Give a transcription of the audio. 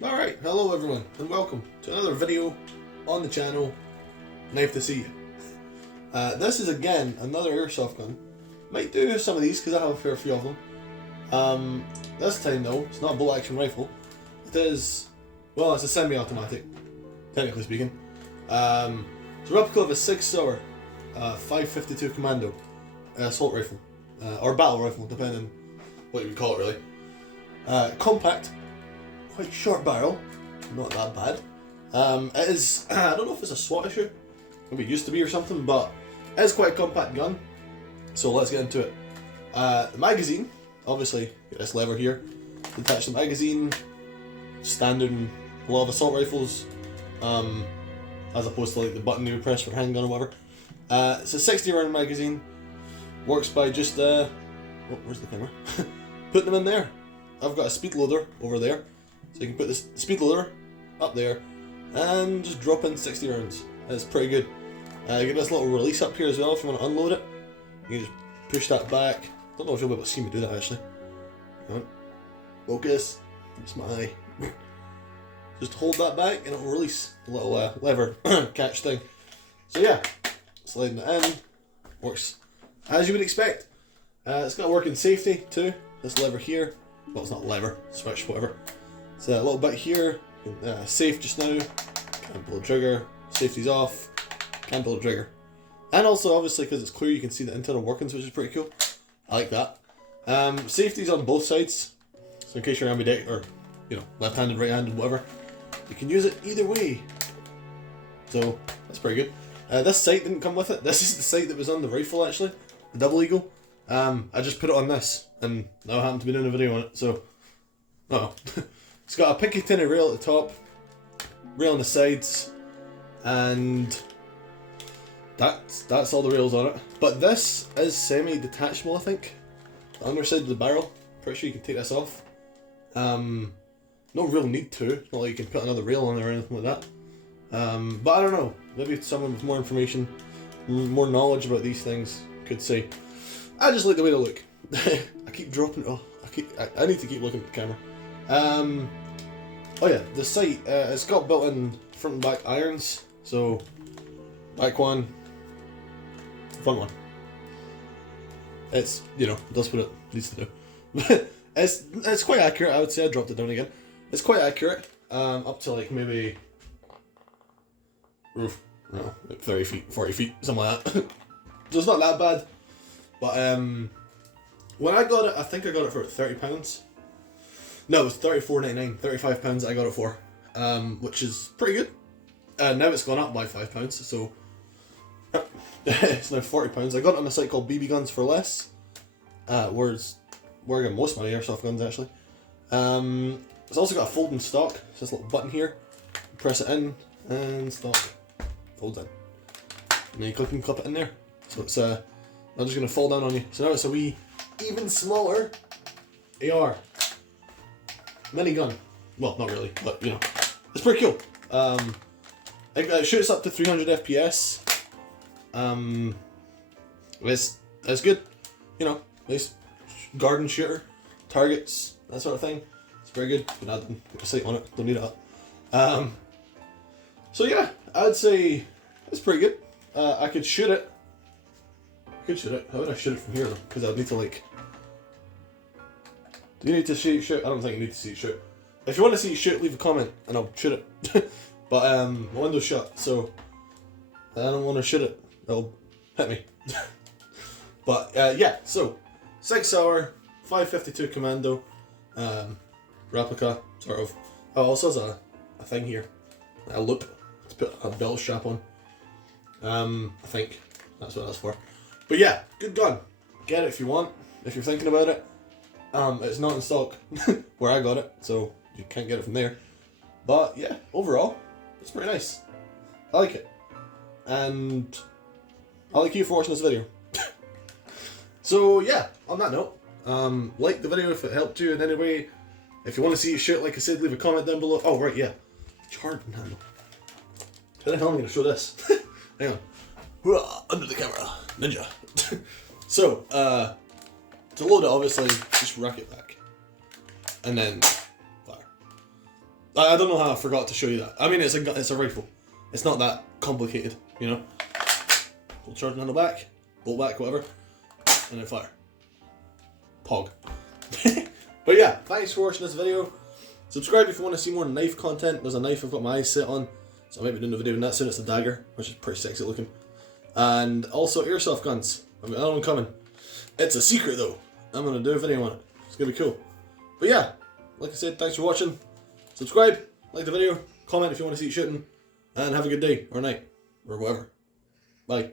Alright, hello everyone, and welcome to another video on the channel. Nice to see you. This is again another airsoft gun. Might do some of these because I have a fair few of them. This time though, it's not a bolt action rifle. It is, well, it's a semi-automatic, technically speaking. It's a replica of a Sauer 5.52 Commando assault rifle, or battle rifle, depending what you would call it really. Compact. Quite short barrel, not that bad. It is, I don't know if it's a SWAT issue, maybe it used to be or something, but it is quite a compact gun, so let's get into it. The magazine, obviously, get this lever here, detach the magazine, standard in a lot of assault rifles, as opposed to like the button you would press for a handgun or whatever. It's a 60 round magazine, works by just, oh, where's the camera? Putting them in there. I've got a speed loader over there. So you can put this speed loader up there and just drop in 60 rounds. It's pretty good. You get this little release up here as well if you want to unload it. You can just push that back. Don't know if you'll be able to see me do that actually. Focus. That's my eye. Just hold that back and it'll release the little lever catch thing. So yeah, sliding it in. Works as you would expect. It's got working safety too. This lever here. Well, it's not lever, switch, whatever. It's a little bit here, safe just now, can't pull the trigger, safety's off, can't pull the trigger. And also obviously because it's clear you can see the internal workings, which is pretty cool. I like that. Safety's on both sides, so in case you're ambidextrous, or you know, left-handed, right-handed, whatever, you can use it either way. So that's pretty good. This sight didn't come with it. This is the sight that was on the rifle actually, the double eagle. I just put it on this, and now I happen to be doing a video on it, so, oh. It's got a Picatinny rail at the top, rail on the sides, and that's all the rails on it. But this is semi-detachable, I think. The underside of the barrel, pretty sure you can take this off. No real need to, it's not like you can put another rail on there or anything like that. But I don't know, maybe someone with more information, more knowledge about these things could say. I just like the way they look. I keep dropping it. Oh, I need to keep looking at the camera. Oh yeah, the sight, it's got built-in front and back irons, so back one, front one. It's, you know, does what it needs to do. It's quite accurate, I would say. I dropped it down again. It's quite accurate, up to like maybe, like 30 feet, 40 feet, something like that. So it's not that bad, but when I got it, I think I got it for £30. No, it was £34.99, £35 I got it for, which is pretty good. Now it's gone up by £5, so it's now £40. I got it on a site called BB Guns for Less, where I get most of my airsoft guns actually. It's also got a folding stock, it's this little button here, press it in, and stock folds in. And then you clip and clip it in there, so it's not just going to fall down on you. So now it's a wee, even smaller AR. Minigun. Well, not really, but you know, it's pretty cool. It shoots up to 300 FPS. It's good. You know, nice garden shooter, targets, that sort of thing. It's very good. But I didn't put a sight on it. Don't need it up. So yeah, I'd say it's pretty good. I could shoot it. How would I shoot it from here though? Because I'd need to like. Do you need to see it shoot? I don't think you need to see it shoot. If you want to see it shoot, leave a comment and I'll shoot it. But my window's shut, so I don't want to shoot it. It'll hit me. But yeah, so Sauer 5.52 Commando replica, sort of. Oh, also has a thing here, a loop to put a bell strap on. I think that's what that's for. But yeah, good gun. Get it if you want. If you're thinking about it. It's not in stock where I got it, so you can't get it from there. But yeah, overall, it's pretty nice. I like it. And I like you for watching this video. So yeah, on that note, like the video if it helped you in any way. If you want to see it shoot, like I said, leave a comment down below. Oh right, yeah. Charging handle. How the hell am I going to show this? Hang on. Under the camera. Ninja. So, to load it, obviously, just rack it back. And then fire. I don't know how I forgot to show you that. I mean, it's a rifle. It's not that complicated, you know. Hold charging on the back, bolt back, whatever, and then fire. Pog. But yeah, thanks for watching this video. Subscribe if you want to see more knife content. There's a knife I've got my eyes set on, so I might be doing a video on that soon. It's a dagger, which is pretty sexy looking. And also airsoft guns. I've got another one coming. It's a secret though. I'm going to do a video on it. It's going to be cool. But yeah, like I said, thanks for watching. Subscribe, like the video, comment if you want to see it shooting, and have a good day, or night, or whatever. Bye.